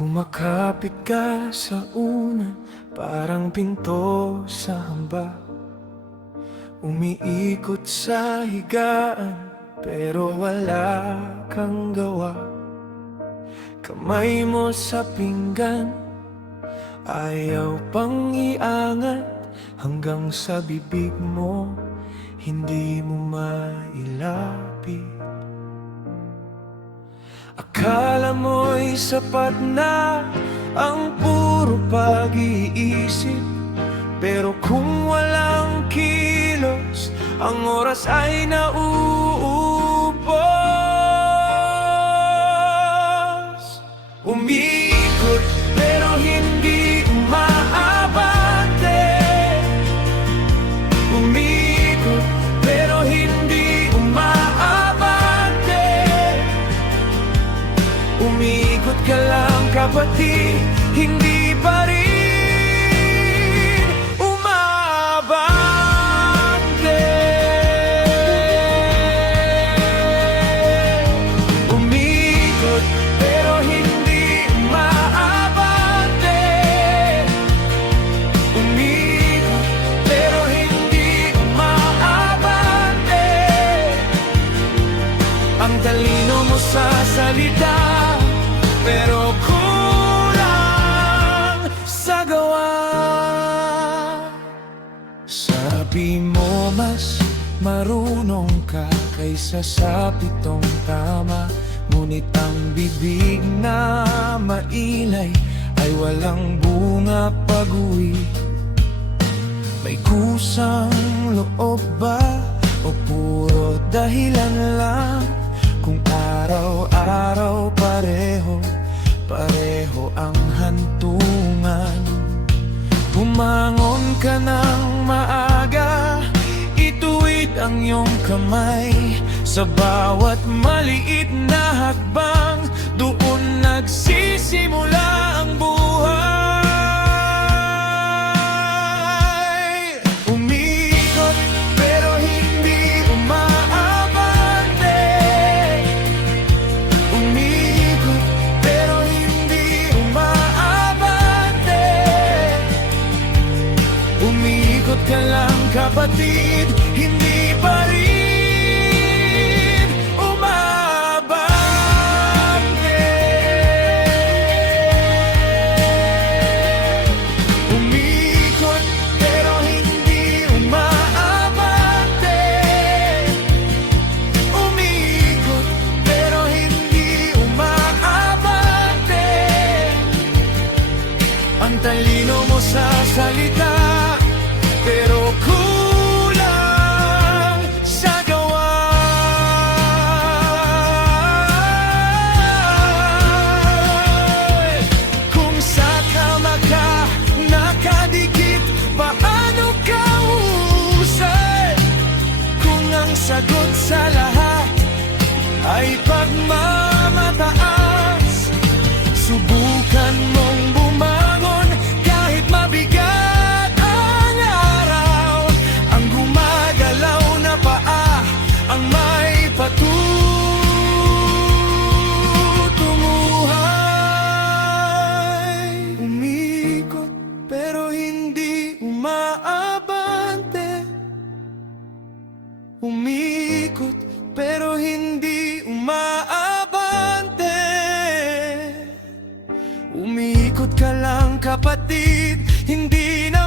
Kumakapit ka sa unan, parang pinto sa hamba. Umiikot sa higaan, pero wala kang gawa. Kamay mo sa pinggan, ayaw pang iangat. Hanggang sa bibig mo, hindi mo mailapit. Akala mo'y sapat na ang puro pag-iisip, pero kung walang kilos, ang oras ay nauubos. Umiikot pero hindi umaabante. Umiikot pero hindi umaabante. Umiikot ka lang kapatid, hindi pa rin umaabante. Umiikot pero hindi umaabante. Umiikot pero hindi umaabante. Ang talino mo sa salita, pero kulang sa gawa. Sabi mo mas marunong ka kaysa sa pitong tama, ngunit ang bibig na mailay ay walang bunga pag-uwi. May kusang loob ba o puro dahilan lang? Kung araw-araw pareho ang hantungan. Bumangon ka ng maaga, ituwid ang iyong kamay. Sa bawat maliit na hakbang, doon nagsisimula ang buhay. Umiikot pero hindi umaabante. Umiikot pero hindi umaabante. Umiikot ka lang kapatid, hindi pa rin umaabante. Umiikot pero hindi umaabante. Umiikot pero hindi umaabante. Ang talino mo sa salita, pero kulang sa gawa. Kung sa kama ka nakadikit, paano ka uusay? Kung ang sagot sa lahat ay pagmamataas, subukan mong bumangon kahit mabigat ang araw. Ang gumagalaw na paa ang may patutunguhan. Umiikot pero hindi umaabante. Umiikot pero hindi umaabante. Umiikot ka lang kapatid, hindi na